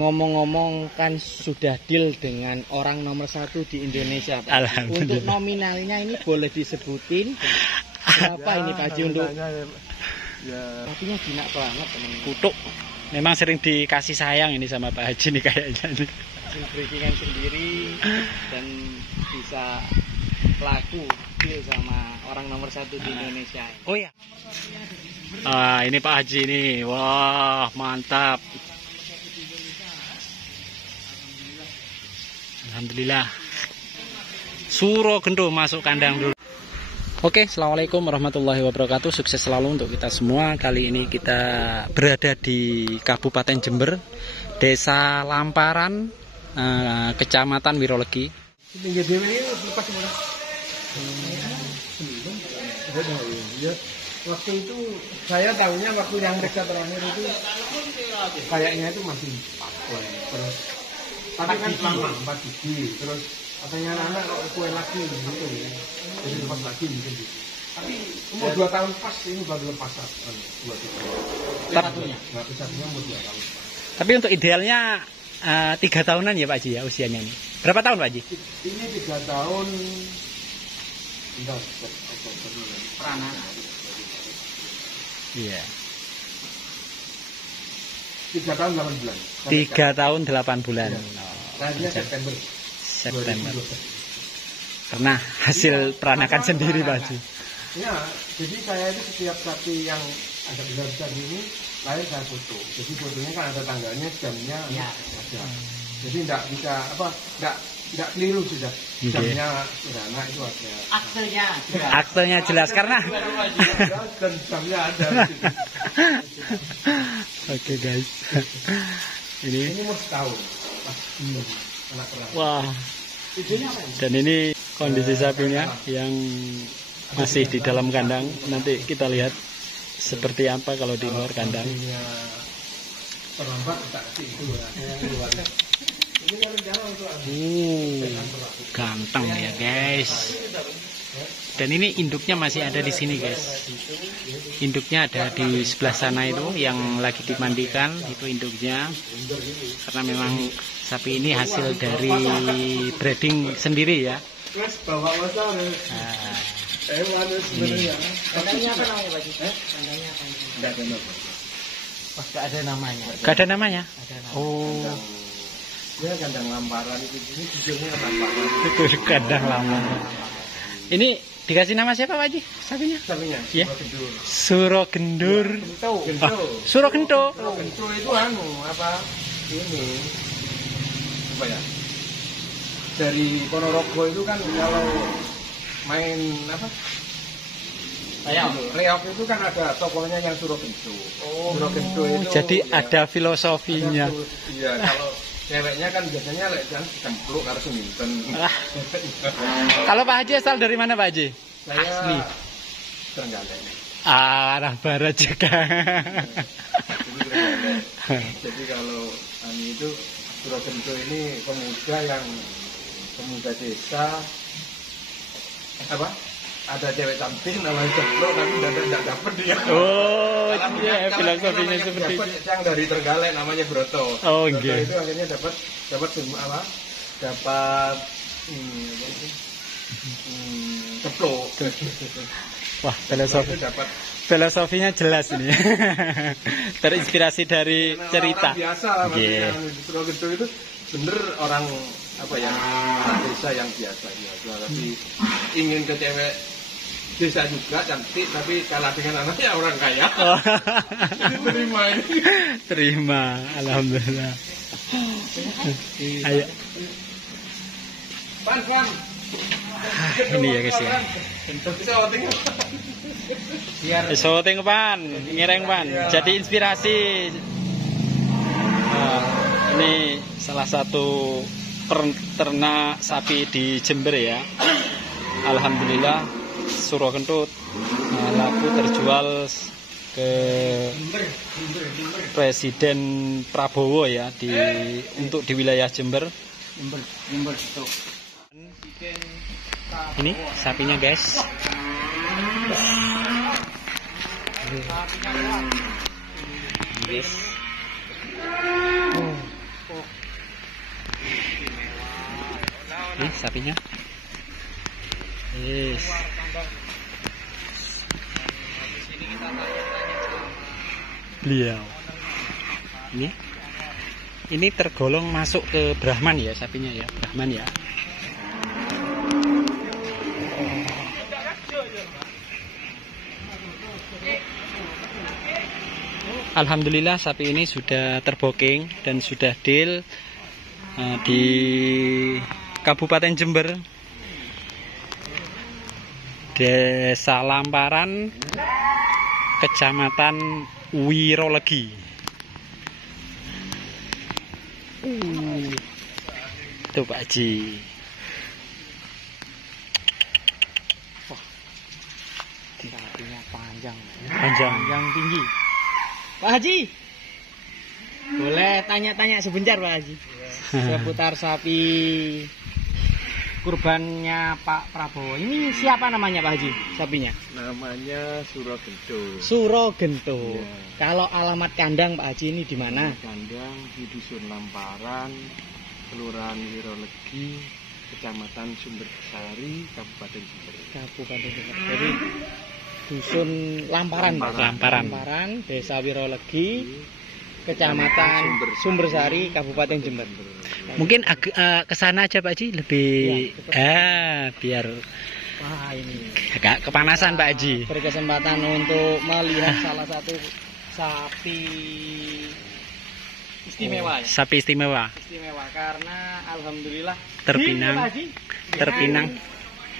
Ngomong-ngomong kan sudah deal dengan orang nomor 1 di Indonesia, Pak. Untuk nominalnya ini boleh disebutin berapa ini Pak Haji untuk? Ya. Tapinya jinak banget teman. Kutuk. Memang sering dikasih sayang ini sama Pak Haji nih kayaknya nih. Breakingan sendiri dan bisa laku deal sama orang nomor 1 di Indonesia. Oh ya. Ini Pak Haji ini. Wah, mantap. Alhamdulillah. Suro Gendo masuk kandang dulu. Oke, assalamualaikum warahmatullahi wabarakatuh. Sukses selalu untuk kita semua. Kali ini kita berada di Kabupaten Jember, Desa Lamparan, Kecamatan Wirolegi. Waktu itu saya tahunya waktu yang mereka terakhir itu kayaknya itu masih 4 terus tapi kan lama 4 biji terus katanya anak kue lagi gitu ya, jadi lepas lagi mungkin gitu. Tapi umur 2 tahun pas ini baru lepas 2 tahun. Satunya umur 2 tahun. Tapi untuk idealnya 3 tahunan ya Pak Haji ya usianya ini. Berapa tahun Pak Haji? Ini 3 tahun. Peranan. Iya. 3 tahun 8 bulan. 3 tahun 8 bulan. Lahirnya September. Karena hasil peranakan sendiri Pak Haji. Ya, jadi saya itu setiap sapi yang agak besar ini lahir saya foto. Jadi fotonya kan ada tanggalnya, jamnya ada. Jadi tidak bisa tidak keliru sudah. Jamnya anak itu ada. Aktenya jelas karena. Dan jamnya ada. Oke guys. Ini mau setahun. Wah. Dan ini kondisi sapinya yang masih di dalam kandang. Nanti kita lihat seperti apa kalau di luar kandang. Ganteng ya guys. Dan ini induknya masih ada di sini guys. Induknya ada di sebelah sana itu yang lagi dimandikan, itu induknya. Karena memang sapi ini hasil dari breeding sendiri ya. Kandangnya apa namanya Pak Haji? Kandangnya apa? Enggak ada namanya. Gak ada namanya? Oh. Ya kandang Lamparan itu judulnya Lamparan. Itu kandang Lamparan. Ini dikasih nama siapa Pak Haji? Sapinya? Sapinya? Ya. Suro Gendur. Suro Gento. Suro Gento itu ini apa ya? Dari Ponorogo itu kan kalau main reok itu kan ada tokohnya yang Suro Gento. Suro Gento itu. Jadi ada filosofinya. Iya, kalau ceweknya kan biasanya cempluk harus minten. Kalau Pak Haji asal dari mana Pak Haji? Saya asli Trenggalek. Arah barat juga. Jadi kalau itu Suro Gento ini pemuda desa ada cewek cantik namanya cempluk tapi tidak dapat dia. Oh iya, filosofinya seperti itu. Yang dari Trenggalek namanya Broto. Oh Broto iya. itu akhirnya dapat cempluk. Wah, filosofinya jelas ini. Terinspirasi dari cerita. Orang biasa lah, yang Suro Gento itu bener orang desa yang biasa. Tapi ingin ke cewek desa juga cantik, tapi kalah dengan anaknya orang kaya. Terima ini. Terima, alhamdulillah. Ayo. Pan. Ini ya guys ya. So tengok pan, ngereng pan. Jadi inspirasi. Ini salah satu peternak sapi di Jember ya. Alhamdulillah Suro Gento laku terjual ke Presiden Prabowo ya untuk di wilayah Jember. Ini sapinya guys. Guys. Oke, sapinya. Yes. Beliau. Ini tergolong masuk ke Brahman ya sapinya ya, Brahman ya. Alhamdulillah sapi ini sudah terboking dan sudah deal di Kabupaten Jember, Desa Lamparan, Kecamatan Wirolegi. Tuh Pak Haji. Wah, sapinya panjang tinggi. Pak Haji, boleh tanya-tanya sebentar Pak Haji seputar sapi kurbannya Pak Prabowo. Ini siapa namanya Pak Haji sapinya? Namanya Surogento. Surogento. Ya. Kalau alamat kandang Pak Haji ini di mana? Kandang di Dusun Lamparan, Kelurahan Wirolegi, Kecamatan Sumbersari, Kabupaten Jember. Kabupaten Jember. Jadi Dusun Lamparan, Lamparan, Desa Wirolegi, Kecamatan Sumbersari, Kabupaten Jember. Mungkin ke sana aja Pak Haji lebih biar ini agak kepanasan Pak Haji. Berkesempatan untuk melihat salah satu sapi istimewa ya. Sapi istimewa. Istimewa karena alhamdulillah terpinang.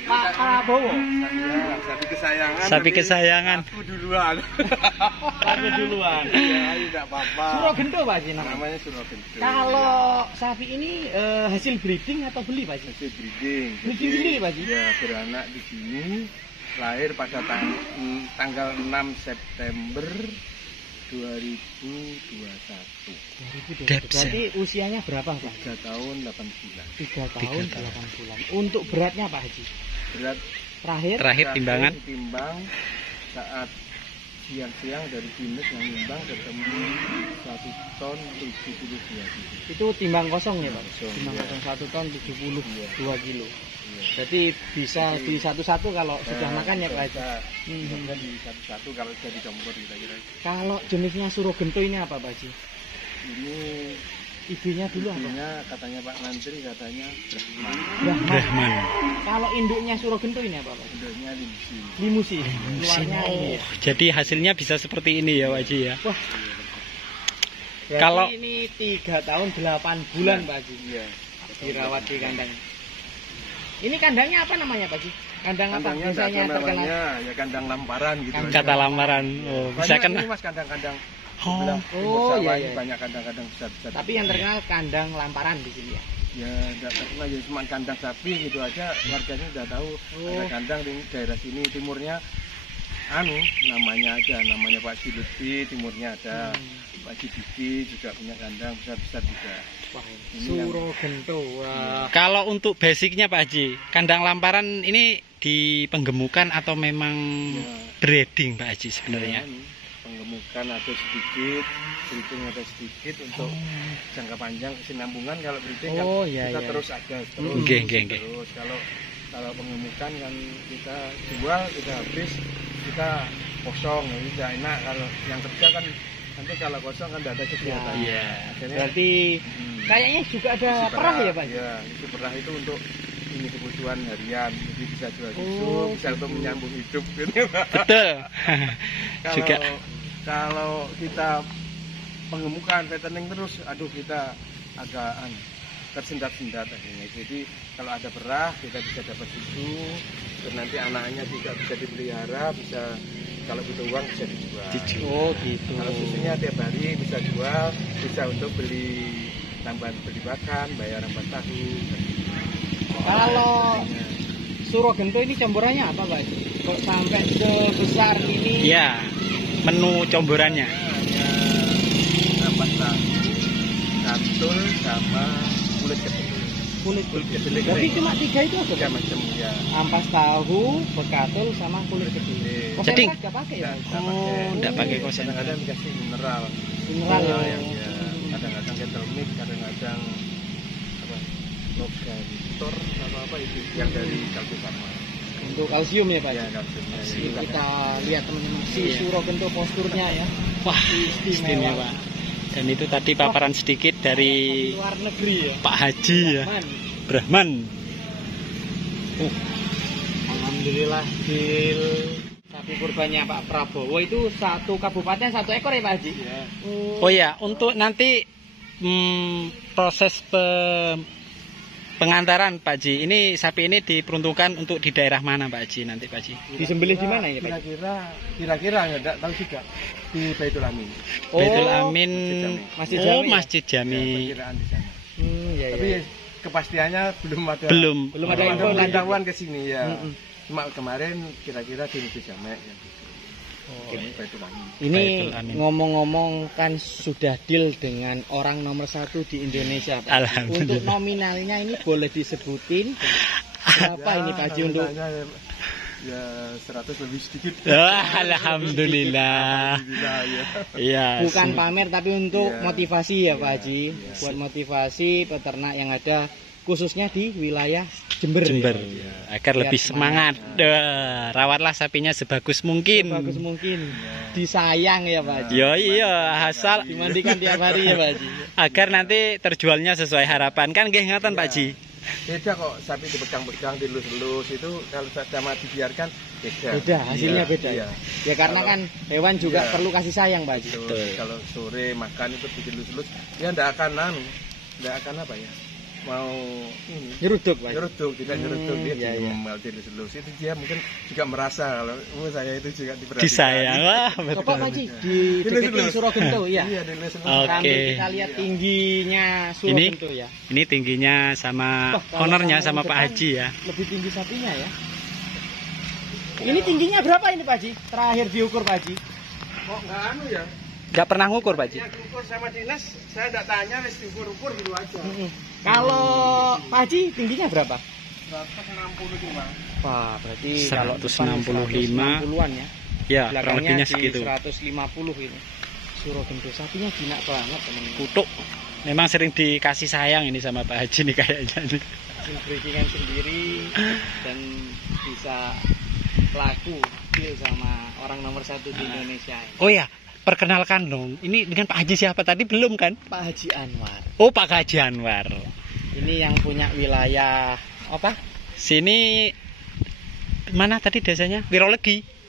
Pak Prabowo. Ya, sapi kesayangan. Sapi kesayangan. Aku duluan. Aku duluan. Ya, tidak apa-apa. Surogento Pak Haji namanya Surogento. Kalau sapi ini hasil breeding atau beli Pak Haji? Hasil breeding. Breeding sendiri Pak Haji? Ya, beranak di sini. Lahir pada tanggal 6 September 2021. Berarti usianya berapa Pak? 3 tahun 8 bulan. 3 tahun 8 bulan. Untuk beratnya Pak Haji? Berat terakhir timbangan ditimbang saat siang-siang dari dinas yang nimbang ketemu 1 ton 72 kilo. Itu timbang kosong ya Pak? Timbang ya. kosong 1 ton 72 kilo. Ya. Jadi bisa di satu-satu kalau sudah makan ya Pak Haji? Bisa di satu-satu kalau sudah dicampur kira-kira. Kalau jenisnya Surogento ini apa Pak Haji? Ini ibunya dulu apa? ibunya katanya Pak Menteri katanya Brahman. Kalau induknya Surogento ini apa Pak? Induknya Limusin. Luarnya ini. Jadi hasilnya bisa seperti ini ya Pak Haji ya. Wah. Kalau ini 3 tahun 8 bulan Pak Haji. Iya. Dirawat di kandang. Ini kandangnya apa namanya Pak Haji? Kandang apa? Biasanya terkenal. Ya kandang Lamparan gitu. Kata Lamparan. Oh, bisa kan? Ini Mas kandang-kandang. Iya. Banyak kandang-kandang besar-besar. Tapi yang terkenal kandang Lamparan di sini ya. Ya, enggak terkenal ya cuma kandang sapi gitu aja. Warganya udah tahu ada kandang di daerah sini. Timurnya namanya Pak Silutfi, timurnya ada Pak Sidiki juga punya kandang besar-besar juga. Wah, Surogento. Kalau untuk basicnya Pak Haji, kandang Lamparan ini di penggemukan atau memang breeding Pak Haji sebenarnya? Penggemukan atau sedikit, breeding atau sedikit untuk jangka panjang kesinambungan. Kalau breeding kan kita terus ada terus. Kalau pengemukan kan kita jual, kita habis, kita kosong, jadi tidak enak. Kalau yang kerja kan nanti kalau kosong kan tidak ada kegiatan. Iya. Berarti kayaknya juga ada perah ya Pak? Iya, itu perah itu untuk ini kebutuhan harian, jadi bisa jual susu, bisa untuk menyambung hidup gitu. Betul. Kalau kita pengemukan fattening terus, kita agak tersendat-sendat akhirnya. Jadi kalau ada perah kita bisa dapat susu, dan nanti anaknya juga bisa dipelihara, bisa kalau butuh uang bisa dijual. Oh gitu. Kalau susunya tiap hari bisa jual, bisa untuk beli tambahan beli makan, bayar 4 tahun. Kalau Surogento ini campurannya apa Pak? Kok sampai sebesar ini? Iya, menu campurannya. Ampas tahu, katul sama kulit kedelai. Kulit kedelai. Tapi cuma 3 itu aja. 3 macam ya. Ampas tahu, bekatul sama kulit kedelai. Jadi enggak pakai ya? Enggak pakai kosen. Kadang-kadang dikasih mineral. Mineral ya. Kadang-kadang ketelmik, kadang-kadang logator apa apa itu yang dari kalsium farma. Untuk kalsium ya Pak? Ya, kalsiumnya. Ini kita lihat teman-teman si Surogento posturnya ya. Wah, istimewa. Dan itu tadi paparan sedikit dari luar negeri ya. Pak Haji ya. Brahman. Alhamdulillah deal sapi kurbannya Pak Prabowo itu satu kabupaten satu ekor ya Pak Haji? Ya. Oh ya, untuk nanti proses pengantaran Pak Haji, ini sapi ini diperuntukkan untuk di daerah mana Pak Haji nanti Pak Haji? Disembelih di mana ya Pak? Kira-kira nggak tahu juga di Baitul Amin. Baitul Amin, Masjid Jami. Masjid Jami. Perkiraan di sana. Ya, Tapi kepastiannya belum ada. Belum ada info pemberitahuan ke sini ya. Cuma kemarin kira-kira di Masjid Jami ya. Baitul Amin. Ini ngomong-ngomong kan sudah deal dengan orang nomor 1 di Indonesia Pak. Alhamdulillah. Untuk nominalnya ini boleh disebutin berapa ini Pak Haji untuk ya 100 lebih sedikit. Alhamdulillah. Ya. Bukan pamer tapi untuk motivasi ya Pak Haji. Ya. Buat motivasi peternak yang ada khususnya di wilayah Jember. Ya. Agar lebih semangat. Rawatlah sapinya sebagus mungkin. Sebagus mungkin. Disayang ya Pak Haji. Iya, asal dimandikan tiap hari ya Pak Haji. Agar nanti terjualnya sesuai harapan. Kan nggih ngoten Pak Haji. Beda kok sapi dipegang-pegang, dilus-lus itu kalau sama dibiarkan beda. Beda, hasilnya beda. Iya. Ya karena kan hewan juga perlu kasih sayang Pak Haji. Kalau sore makan itu dilus-lus, ya enggak akan apa ya? Mau ini nyeruduk Pak. Nyeruduk, tidak nyeruduk dia dilus-lus itu dia mungkin juga merasa kalau saya itu juga diperhatikan. Disayang. Wah, betul. Coba Pak Haji di deketin Surogento ya. Iya, dilus-lus. Oke. Kita lihat tingginya Surogento ya. Ini tingginya sama ownernya sama Pak Haji ya. Lebih tinggi sapinya ya. Ini tingginya berapa ini Pak Haji? Terakhir diukur Pak Haji. Kok enggak anu ya? Nggak pernah ngukur Pak Haji? Ya diukur sama dinas, saya enggak tanya wis diukur-ukur gitu aja. Kalau Pak Haji tingginya berapa? 165. Wah, berarti 165-an ya. Ya, kurang lebihnya segitu. 150 ini. Surogento sapinya jinak banget teman-teman. Kutuk. Memang sering dikasih sayang ini sama Pak Haji nih kayaknya nih. Hasil breedingan sendiri dan bisa laku deal sama orang nomor 1 di Indonesia ini. Oh ya, perkenalkan dong. Ini dengan Pak Haji siapa tadi belum kan? Pak Haji Anwar. Oh, Pak Haji Anwar. Ini yang punya wilayah apa? Sini mana tadi desanya? Wirolegi.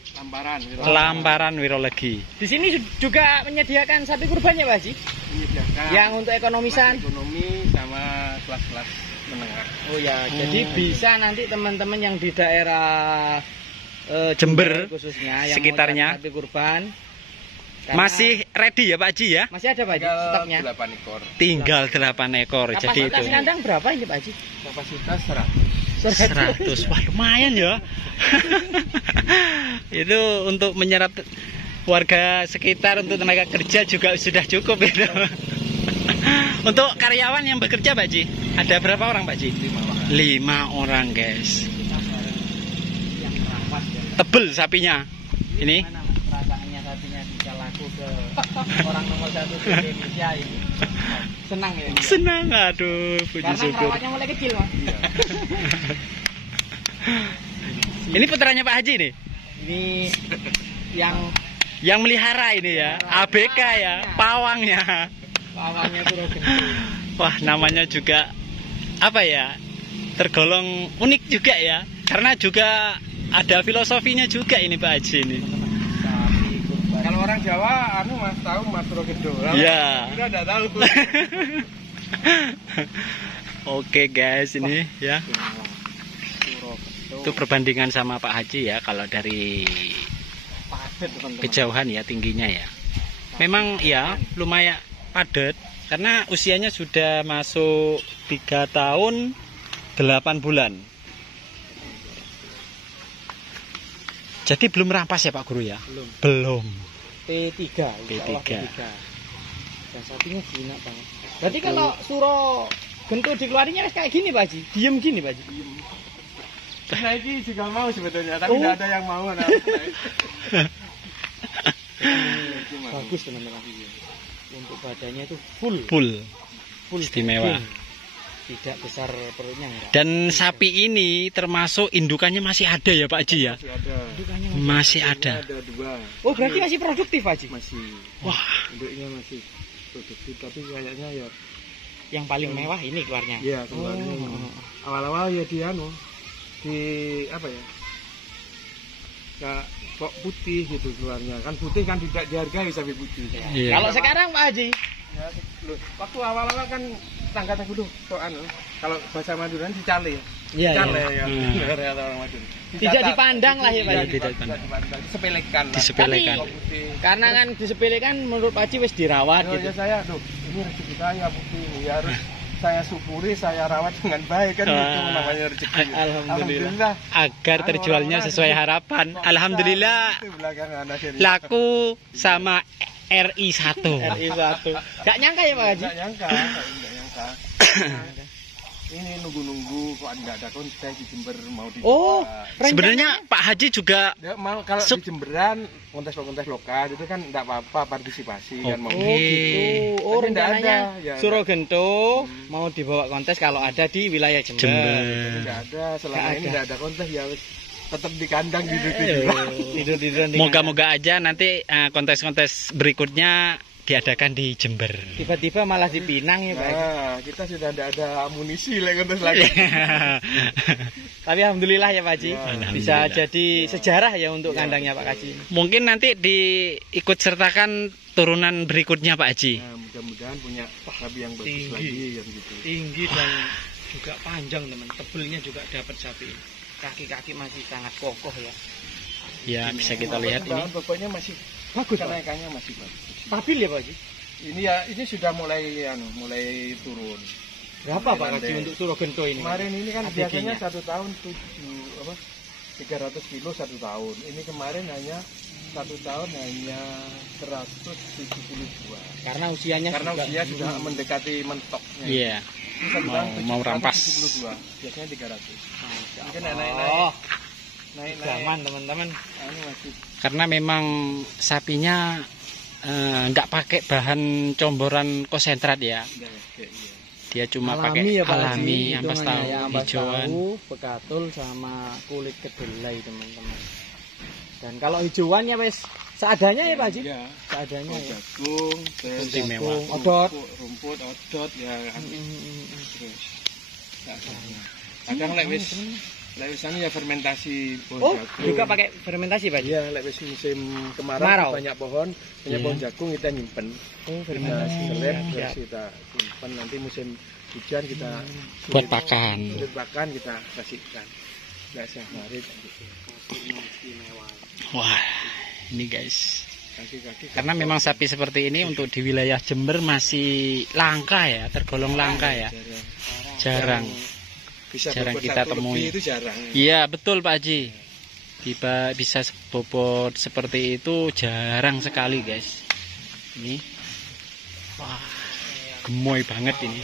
Lamparan Wirolegi. Di sini juga menyediakan sapi kurbannya Pak Haji? Menyediakan. Yang untuk ekonomisan? Ekonomi sama kelas-kelas menengah. Oh ya, jadi bisa nanti teman-teman yang di daerah Jember khususnya yang sekitarnya sapi kurban masih ready ya Pak Haji ya? Masih ada Pak Haji stoknya? 8 ekor. Tinggal 8 ekor. Jadi itu. Kapasitas kandang berapa ini Pak Haji? Kapasitas 100. Wah, lumayan ya. Itu untuk menyerap warga sekitar, untuk tenaga kerja juga sudah cukup itu. Untuk karyawan yang bekerja Pak Haji, ada berapa orang Pak Haji? 5 orang guys. Tebel sapinya. Ini perasaannya sapinya bisa laku ke orang nomor 1 di Indonesia ini. Senang ya? Senang, aduh, puji karena syukur. perawatnya mulai kecil Mas. Ini putranya Pak Haji nih? Ini yang melihara ini ya, ABK ya, pawangnya. Pawangnya Surogento. Wah, namanya juga apa ya, tergolong unik juga ya, karena juga ada filosofinya juga ini Pak Haji ini. Kalau orang Jawa Mas tahu Mas Surogento. Iya. Kita enggak tahu. Oke guys, ini ya. Itu perbandingan sama Pak Haji ya, kalau dari kejauhan ya tingginya ya. Memang ya lumayan padat karena usianya sudah masuk 3 tahun 8 bulan. Jadi belum rampas ya Pak Guru ya? Belum. P3. Dan sapinya jinak banget. Berarti kalau Surogento dikeluarinnya kayak gini Pak Haji? Diem gini Pak Haji? Nah ini juga mau sebetulnya, tapi tidak ada yang mau. Bagus teman-teman. Untuk badannya itu full Istimewa. tidak besar perutnya enggak. Dan sapi ini termasuk indukannya masih ada ya Pak Haji ya? Masih ada. Indukannya Masih ada. Ada 2. Oh, berarti masih produktif Pak Haji? Masih. Wah, Induknya masih produktif, tapi kayaknya ya Yang paling mewah ini keluarnya. iya keluarnya. Awal-awal ya di apa ya? Kok putih gitu keluarnya. Kan putih kan tidak dihargai sapi putih. iya. Kalau sekarang Pak Haji, Ya, waktu awal-awal kan tangga-tangga dulu kok kalau bahasa Maduran dicale. Iya, Dicale iya. ya. Orang Madura. tidak dipandang lah ya Pak Iya, Haji. tidak dipandang. Disepelekan lah. Disepelekan. Kok putih. Karena kan disepelekan menurut Pak Haji wis dirawat Oh, gitu. ya saya, ini rezeki saya putih. Ya harus saya syukuri, saya rawat dengan baik kan itu namanya rezeki. Alhamdulillah. Agar terjualnya sesuai harapan. Alhamdulillah Itu belakangan akhirnya. laku sama RI1. RI1. Gak nyangka ya Pak Haji? Enggak nyangka. Ini nunggu-nunggu kok enggak ada kontes di Jember mau dijual. Oh, Sebenarnya Pak Haji juga Ya, mau kalau di Jemberan kontes lokal itu kan enggak apa-apa partisipasi kan mau. Oh gitu. Oh, Tapi nggak rencananya ada, ya, Surogento mau dibawa kontes kalau ada di wilayah Jember. Enggak ada selama Nggak ini ada. enggak ada kontes ya wis tetap di kandang gitu. Tidur-tiduran di moga-moga aja nanti kontes-kontes berikutnya diadakan di Jember. tiba-tiba malah dipinang ya Pak Haji. Nah, kita sudah ada amunisi lagi kontes lagi. Tapi alhamdulillah ya Pak Haji, Ya, bisa alhamdulillah. jadi sejarah ya untuk kandangnya Pak Haji. Mungkin nanti diikut sertakan turunan berikutnya Pak Haji. Nah, mudah-mudahan punya sapi yang bagus Tinggi. lagi yang gitu. Tinggi dan juga panjang teman, tebelnya juga dapat sapi. Kaki-kaki masih sangat kokoh ya. Ya, bisa kita lihat ini. Pokoknya masih Bagus Pak. kenaikannya masih bagus. Stabil ya Pak Haji. Ini sudah mulai turun. Berapa Pak Haji Landai. untuk Surogento ini? Kemarin ini kan ABG-nya. biasanya 1 tahun 300 kilo 1 tahun. Ini kemarin hanya 1 tahun hanya 172. Karena usianya Karena juga- usia sudah mendekati mentoknya. Iya. Ini 1 tahun mau rampas. 172. Biasanya 300. Masya Mungkin Allah. naik-naik. Naik Zaman teman-teman. Ini masih Karena memang sapinya nggak pakai bahan comboran konsentrat ya. kayak iya. Dia cuma Alami pakai ya, Pak Haji. alami, ampas Hitungannya tahu, ya, ampas hijauan. tahu, bekatul sama kulit kedelai teman-teman. Dan kalau hijauan ya wes seadanya ya Pak Haji? Iya. Seadanya ya. Jagung, Istimewa. Jagung, odot. rumput, odot ya. Mm. Terus kadang lek wis ya fermentasi Oh, jagung. juga pakai fermentasi Pak Haji? Iya, lek wis musim kemarau Kemarau. banyak pohon jagung kita nyimpen. Oh, Kita fermentasi. seleb Siap. terus kita simpen, nanti musim hujan kita Buat pakan. sulit pakan kita kasihkan. Enggak sehari gitu. Wah, ini guys. Kaki-kaki Karena memang sapi seperti ini untuk di wilayah Jember masih langka ya, tergolong langka ya. Jarang. bisa Jarang bobot kita 1 lebih temui. itu jarang. Iya, betul Pak Haji. Bisa bobot seperti itu jarang sekali guys. Ini. Wah, gemoy banget ini.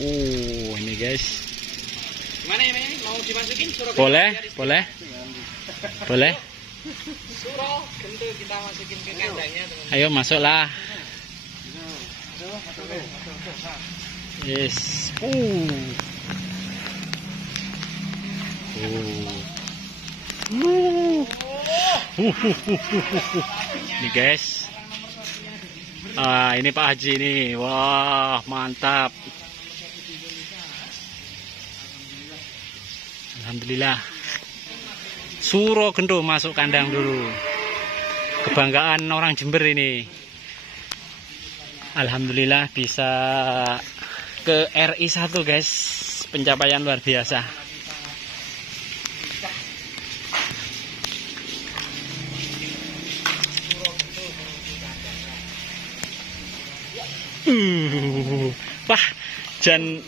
Ini guys. Gimana ini? Mau dimasukin Surogento? Boleh. Surogento kita masukin ke kandangnya teman-teman. Ayo masuklah. Yes. Ini guys. Ini Pak Haji nih. Wah, mantap. Alhamdulillah. Surogento masuk kandang dulu. Kebanggaan orang Jember ini. Alhamdulillah bisa ke RI1 guys. Pencapaian luar biasa. Wah, Jan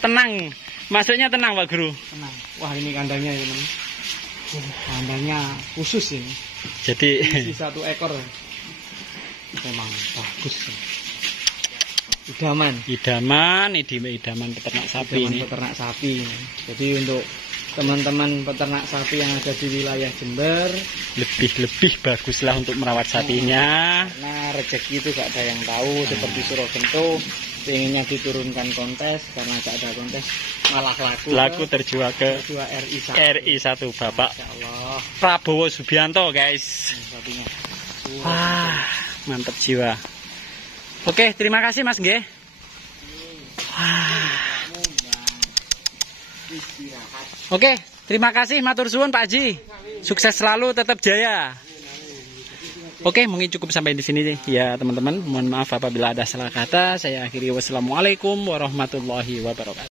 tenang. Masuknya tenang Pak Guru. Tenang. Wah, ini kandangnya ya teman. Kandangnya khusus ini. Jadi Isi 1 ekor. Memang bagus. Idaman idaman peternak sapi Idaman ini. peternak sapi. Jadi untuk teman-teman peternak sapi yang ada di wilayah Jember lebih baguslah untuk merawat sapinya. Karena rezeki itu gak ada yang tahu. Seperti Surogento pengennya diturunkan kontes, karena gak ada kontes malah laku terjual ke RI1 Bapak Prabowo Subianto, guys. Wah, mantap jiwa. Oke, terima kasih Mas nggih. Oke, terima kasih, matur suwun Pak Haji. Sukses selalu, tetap jaya. Oke, mungkin cukup sampai di sini ya teman-teman. Mohon maaf apabila ada salah kata. Saya akhiri, wassalamualaikum warahmatullahi wabarakatuh.